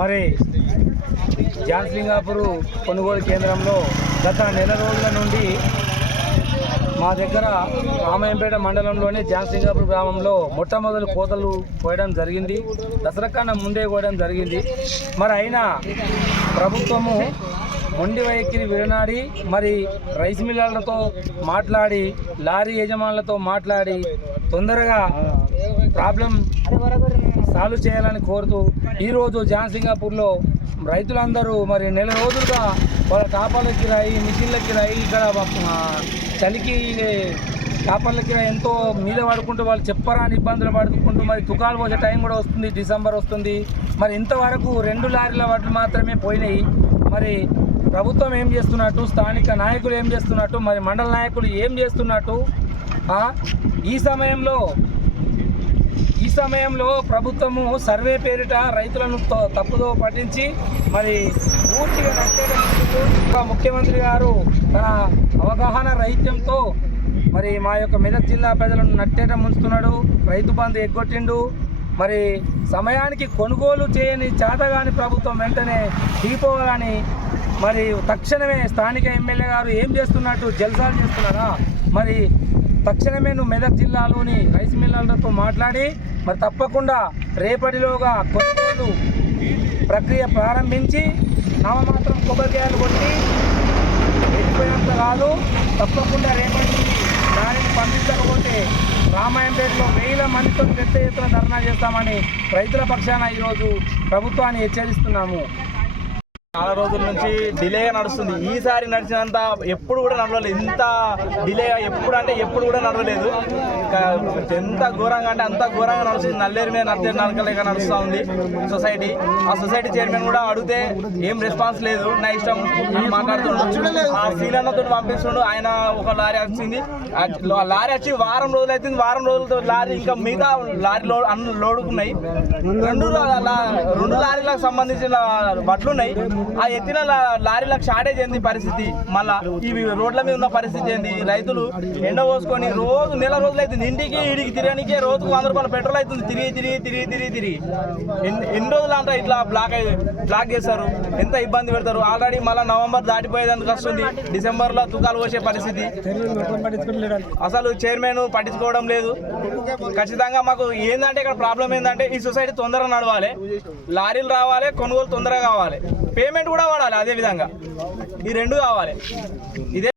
మరి జాన్సింగాపూర్ కొనుగోలు కేంద్రంలో గత నెల రోజుల నుండి మా దగ్గర రామాయంపేట మండలంలోని జాన్సింగాపూర్ గ్రామంలో మొట్టమొదటి కోతలు కోయడం జరిగింది. దసరా కన్నా ముందే కోయడం జరిగింది. మరి అయినా ప్రభుత్వము మొండి వైఖరి విడనాడి మరి రైస్ మిల్లర్లతో మాట్లాడి లారీ యజమానులతో మాట్లాడి తొందరగా ప్రాబ్లం సాల్వ్ చేయాలని కోరుతూ ఈరోజు జాన్సింగాపూర్లో రైతులందరూ మరి నెల రోజులుగా వాళ్ళ టాపాలకి రాయి మిషన్లకి రాయి ఇక్కడ చలికి టాపర్లకి రాయి ఎంతో మీద పడుకుంటూ వాళ్ళు చెప్పరాని ఇబ్బందులు పడుకుంటూ మరి తుకాలు పోసే టైం కూడా వస్తుంది డిసెంబర్ వస్తుంది. మరి ఇంతవరకు రెండు లారీల వడ్లు మాత్రమే పోయినాయి. మరి ప్రభుత్వం ఏం చేస్తున్నట్టు స్థానిక నాయకులు ఏం చేస్తున్నట్టు మరి మండల నాయకులు ఏం చేస్తున్నట్టు ఈ సమయంలో ఈ సమయంలో ప్రభుత్వము సర్వే పేరిట రైతులను తప్పుదో పట్టించి మరి పూర్తిగా నష్టం ఇంకా ముఖ్యమంత్రి గారు తన అవగాహన రహిత్యంతో మరి మా యొక్క మెదక్ జిల్లా ప్రజలను నట్టేట ముంచుతున్నాడు. రైతు బంధు ఎగ్గొట్టిండు. మరి సమయానికి కొనుగోలు చేయని చేతగాని ప్రభుత్వం వెంటనే తీపోవాలని మరి తక్షణమే స్థానిక ఎమ్మెల్యే గారు ఏం చేస్తున్నట్టు జల్సాలు చేస్తున్నారా? మరి తక్షణమే నువ్వు మెదక్ జిల్లాలోని రైస్ మిల్లర్లతో మాట్లాడి మరి తప్పకుండా రేపటిలోగా కొనుగోలు ప్రక్రియ ప్రారంభించి నామమాత్రం కొబ్బరికాయలు కొట్టి వెళ్ళిపోయినంత కాదు తప్పకుండా రేపటి నుంచి దానిని పంపించకపోతే రామాయంపేటలో వేల మందితో పెద్ద ఎత్తున ధర్నా చేస్తామని రైతుల పక్షాన ఈరోజు ప్రభుత్వాన్ని హెచ్చరిస్తున్నాము. చాలా రోజుల నుంచి డిలేగా నడుస్తుంది. ఈసారి నడిచినంత ఎప్పుడు కూడా నడవలేదు. ఇంత డిలేగా ఎప్పుడు అంటే ఎప్పుడు కూడా నడవలేదు. ఎంత ఘోరంగా అంటే అంత ఘోరంగా నడుస్తుంది. నల్లేరు మీద నడిచే నడకలేక నడుస్తూ ఉంది సొసైటీ. ఆ సొసైటీ చైర్మన్ కూడా అడిగితే ఏం రెస్పాన్స్ లేదు. నా ఇష్టం అని ఆ సీలన్నతో పంపిస్తుండు. ఆయన ఒక లారీ వచ్చింది. లారీ వచ్చి వారం రోజులు అవుతుంది. వారం రోజులతో లారీ ఇంకా మిగతా లారీ లోడ్ అన్ని లోడుకున్నాయి. రెండు రెండు లారీలకు సంబంధించిన బట్లున్నాయి ఆ ఎత్తిన లారీలకు షార్టేజ్ ఏంది పరిస్థితి? మళ్ళా ఇవి రోడ్ల మీద ఉన్న పరిస్థితి ఏంది? రైతులు ఎండ పోసుకొని రోజు నెల రోజులు అవుతుంది. ఇంటికి ఇడికి తిరగనికే రోజుకు వంద రూపాయల పెట్రోల్ అవుతుంది. తిరిగి తిరిగి తిరిగి తిరిగి తిరిగి. ఎన్ని రోజులు అంట ఇట్లా బ్లాక్ అయ్యి బ్లాక్ చేస్తారు. ఎంత ఇబ్బంది పెడతారు? ఆల్రెడీ మళ్ళీ నవంబర్ దాటిపోయేందుకు వస్తుంది. డిసెంబర్లో తుకాలు పోసే పరిస్థితి. అసలు చైర్మన్ పట్టించుకోవడం లేదు. ఖచ్చితంగా మాకు ఏంటంటే ఇక్కడ ప్రాబ్లం ఏంటంటే ఈ సొసైటీ తొందరగా నడవాలి. లారీలు రావాలి కొనుగోలు తొందరగా కావాలి. పేమెంట్ కూడా వాడాలి అదే విధంగా. ఈ రెండు కావాలి. ఇదే